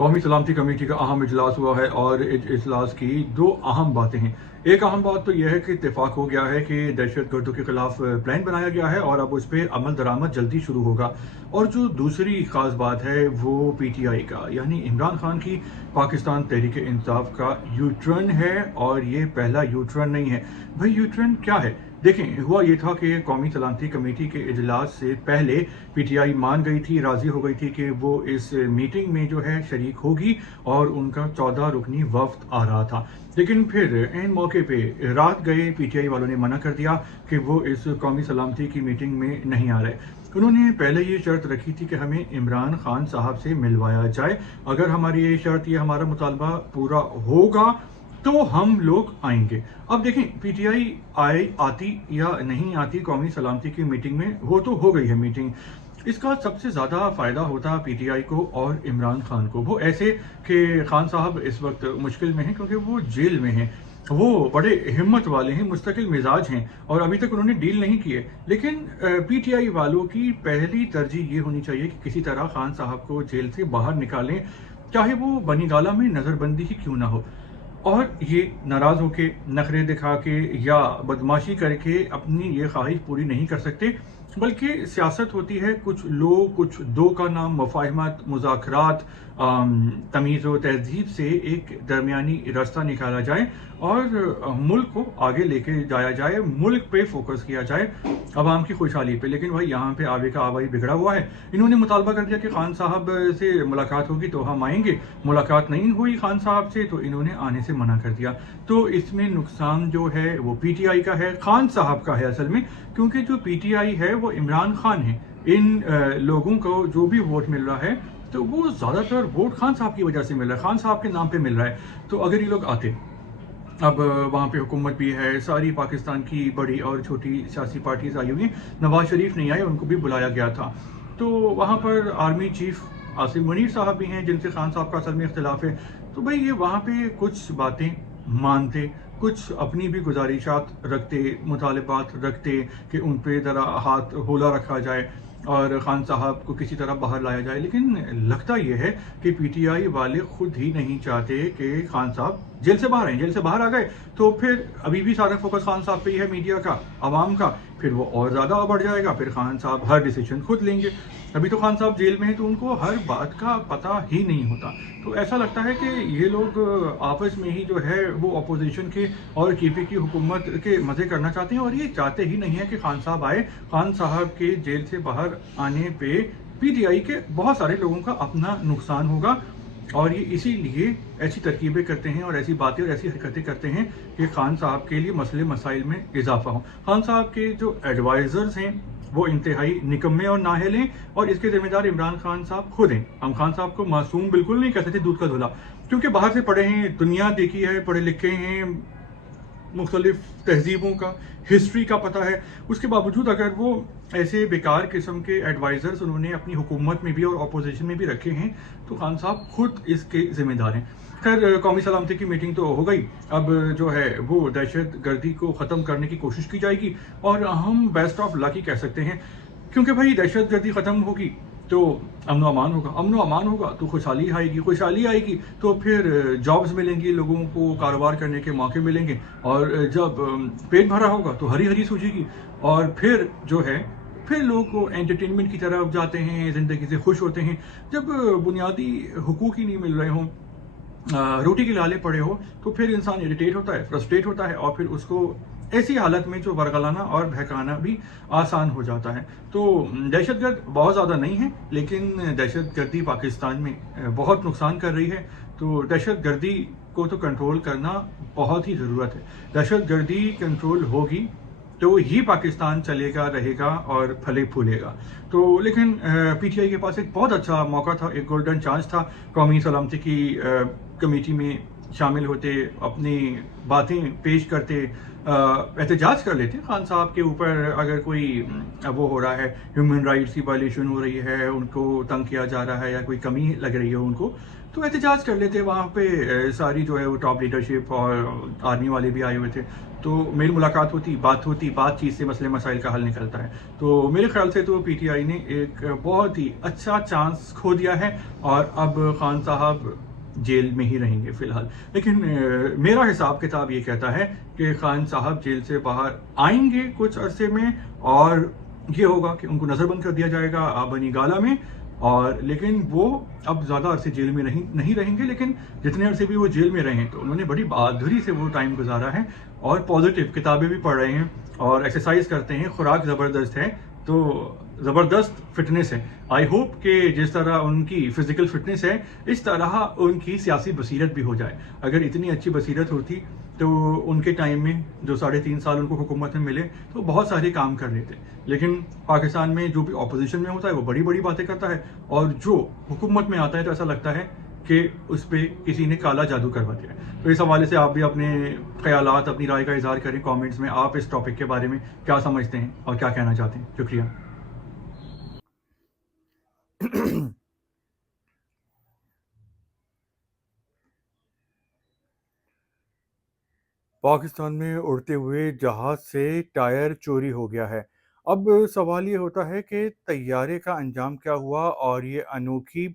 कौमी सलामती कमेटी का अहम इजलास हुआ है और इजलास की दो अहम बातें हैं। एक अहम बात तो यह है कि इत्तेफाक हो गया है कि दहशतगर्दों के खिलाफ प्लान बनाया गया है और अब उस पर अमल दरामद जल्दी शुरू होगा। और जो दूसरी खास बात है वो पीटीआई का यानी इमरान खान की पाकिस्तान तहरीक इंसाफ का यू टर्न है। और ये पहला यू टर्न नहीं है। भाई यू टर्न क्या है? देखें, हुआ ये था कि कौमी सलामती कमेटी के इजलास से पहले पीटीआई मान गई थी, राजी हो गई थी कि वो इस मीटिंग में जो है शरीक होगी और उनका 14 रुकनी वफ्द आ रहा था। लेकिन फिर इन मौके पे रात गए पीटीआई वालों ने मना कर दिया कि वो इस कौमी सलामती की मीटिंग में नहीं आ रहे। उन्होंने पहले ये शर्त रखी थी कि हमें इमरान खान साहब से मिलवाया जाए। अगर हमारी ये शर्त, ये हमारा मुतालबा पूरा होगा तो हम लोग आएंगे। अब देखें, पीटीआई आती या नहीं आती कौमी सलामती की मीटिंग में, वो तो हो गई है मीटिंग। इसका सबसे ज़्यादा फ़ायदा होता पीटीआई को और इमरान खान को। वो ऐसे कि खान साहब इस वक्त मुश्किल में हैं क्योंकि वो जेल में हैं। वो बड़े हिम्मत वाले हैं, मुस्तकिल मिजाज हैं और अभी तक उन्होंने डील नहीं किए। लेकिन पीटीआई वालों की पहली तरजीह ये होनी चाहिए कि किसी तरह खान साहब को जेल से बाहर निकालें, चाहे वो बनीगाला में नज़रबंदी ही क्यों ना हो। और ये नाराज होके, नखरे दिखा के या बदमाशी करके अपनी ये ख्वाहिश पूरी नहीं कर सकते, बल्कि सियासत होती है कुछ लोग कुछ दो का नाम मुफाहमत, मुज़ाकरात, तमीज़ व तहजीब से एक दरमियानी रास्ता निकाला जाए और मुल्क को आगे लेके जाया जाए, मुल्क पे फोकस किया जाए, अवाम की खुशहाली पे। लेकिन भाई यहाँ पे आगे का आवाई बिगड़ा हुआ है। इन्होंने मुतालबा कर दिया कि खान साहब से मुलाकात होगी तो हम आएंगे, मुलाकात नहीं हुई खान साहब से तो इन्होंने आने से मना कर दिया। तो इसमें नुकसान जो है वो पीटीआई का है, खान साहब का है असल में, क्योंकि जो पीटीआई है वो इमरान खान है। इन लोगों को जो भी वोट मिल रहा है तो वो ज़्यादातर वोट खान साहब की वजह से मिल रहा है, खान साहब के नाम पे मिल रहा है। तो अगर ये लोग आते, अब वहाँ पे हुकूमत भी है, सारी पाकिस्तान की बड़ी और छोटी सियासी पार्टीज आई हुई हैं, नवाज शरीफ नहीं आए, उनको भी बुलाया गया था। तो वहाँ पर आर्मी चीफ आसिम मुनीर साहब भी हैं जिनसे खान साहब का असल में इख्तिलाफ है। तो भाई ये वहाँ पे कुछ बातें मानते, कुछ अपनी भी गुजारिशात रखते, मुतालबात रखते कि उन पे ज़रा हाथ होला रखा जाए और खान साहब को किसी तरह बाहर लाया जाए। लेकिन लगता यह है कि पीटीआई वाले खुद ही नहीं चाहते कि खान साहब जेल से बाहर आए। जेल से बाहर आ गए तो फिर अभी भी सारा फोकस खान साहब पे ही है, मीडिया का, आवाम का, फिर वो और ज़्यादा बढ़ जाएगा। फिर खान साहब हर डिसीजन खुद लेंगे। अभी तो खान साहब जेल में हैं तो उनको हर बात का पता ही नहीं होता। तो ऐसा लगता है कि ये लोग आपस में ही जो है वो अपोजिशन के और केपी की हुकूमत के मज़े करना चाहते हैं और ये चाहते ही नहीं है कि खान साहब आए। खान साहब के जेल से बाहर आने पे पीटीआई के बहुत सारे लोगों का अपना नुकसान होगा और ये इसीलिए ऐसी तरकीबें करते हैं और ऐसी बातें और ऐसी हरकतें करते हैं कि खान साहब के लिए मसले मसाइल में इजाफा हो। खान साहब के जो एडवाइज़र्स हैं वो इंतहाई निकम्मे और नाअहल हैं और इसके जिम्मेदार इमरान खान साहब खुद हैं। हम खान साहब को मासूम बिल्कुल नहीं कहते थे, दूध का धुला, क्योंकि बाहर से पढ़े हैं, दुनिया देखी है, पढ़े लिखे हैं, मुख्तलिफ तहजीबों का, हिस्ट्री का पता है। उसके बावजूद अगर वो ऐसे बेकार किस्म के एडवाइज़र्स उन्होंने अपनी हुकूमत में भी और अपोजिशन में भी रखे हैं तो खान साहब खुद इसके जिम्मेदार हैं। खैर, कौमी सलामती की मीटिंग तो हो गई। अब जो है वो दहशत गर्दी को ख़त्म करने की कोशिश की जाएगी और हम बेस्ट ऑफ लक ही कह सकते हैं, क्योंकि भाई दहशत गर्दी ख़त्म होगी तो अमन अमान होगा, अमन अमान होगा तो खुशहाली आएगी, खुशहाली आएगी तो फिर जॉब्स मिलेंगी, लोगों को कारोबार करने के मौके मिलेंगे और जब पेट भरा होगा तो हरी हरी सूझेगी और फिर जो है फिर लोग एंटरटेनमेंट की तरफ जाते हैं, ज़िंदगी से खुश होते हैं। जब बुनियादी हुकूक ही नहीं मिल रहे हों, रोटी के लाले पड़े हो, तो फिर इंसान इरिटेट होता है, फ्रस्ट्रेट होता है और फिर उसको ऐसी हालत में जो वरगलाना और बहकाना भी आसान हो जाता है। तो दहशतगर्द बहुत ज़्यादा नहीं है, लेकिन दहशतगर्दी पाकिस्तान में बहुत नुकसान कर रही है। तो दहशतगर्दी को तो कंट्रोल करना बहुत ही ज़रूरत है। दहशतगर्दी कंट्रोल होगी तो ही पाकिस्तान चलेगा, रहेगा और फले फूलेगा। तो लेकिन पीटीआई के पास एक बहुत अच्छा मौका था, एक गोल्डन चांस था कौमी सलामती की कमेटी में शामिल होते, अपनी बातें पेश करते, एहतजाज कर लेते खान साहब के ऊपर। अगर कोई वो हो रहा है, ह्यूमन राइट्स की वायलेशन हो रही है, उनको तंग किया जा रहा है या कोई कमी लग रही है उनको, तो एहतजाज कर लेते। वहाँ पे सारी जो है वो टॉप लीडरशिप और आर्मी वाले भी आए हुए थे, तो मेल मुलाकात होती, बात होती, बातचीत से मसले मसाइल का हल निकलता है। तो मेरे ख्याल से तो पीटीआई ने एक बहुत ही अच्छा चांस खो दिया है, और अब खान साहब जेल में ही रहेंगे फिलहाल। लेकिन मेरा हिसाब किताब ये कहता है कि खान साहब जेल से बाहर आएंगे कुछ अरसे में, और ये होगा कि उनको नज़रबंद कर दिया जाएगा बनी गाला में। और लेकिन वो अब ज़्यादा अरसे जेल में नहीं रहेंगे, लेकिन जितने अरसे भी वो जेल में रहें तो उन्होंने बड़ी बहादुरी से वो टाइम गुजारा है, और पॉजिटिव किताबें भी पढ़ रहे हैं और एक्सरसाइज करते हैं, खुराक ज़बरदस्त है, तो ज़बरदस्त फिटनेस है। आई होप कि जिस तरह उनकी फिजिकल फिटनेस है, इस तरह उनकी सियासी बसीरत भी हो जाए। अगर इतनी अच्छी बसीरत होती तो उनके टाइम में जो 3.5 साल उनको हुकूमत में मिले, तो बहुत सारे काम कर लेते। लेकिन पाकिस्तान में जो भी ऑपोजिशन में होता है वो बड़ी बड़ी बातें करता है, और जो हुकूमत में आता है तो ऐसा लगता है कि उस पर किसी ने काला जादू करवा दिया है। तो इस हवाले से आप भी अपने ख्यालात, अपनी राय का इजहार करें कमेंट्स में। आप इस टॉपिक के बारे में क्या समझते हैं और क्या कहना चाहते हैं? शुक्रिया। पाकिस्तान में उड़ते हुए जहाज से टायर चोरी हो गया है। अब सवाल ये होता है कि तैयारे का अंजाम क्या हुआ, और ये अनोखी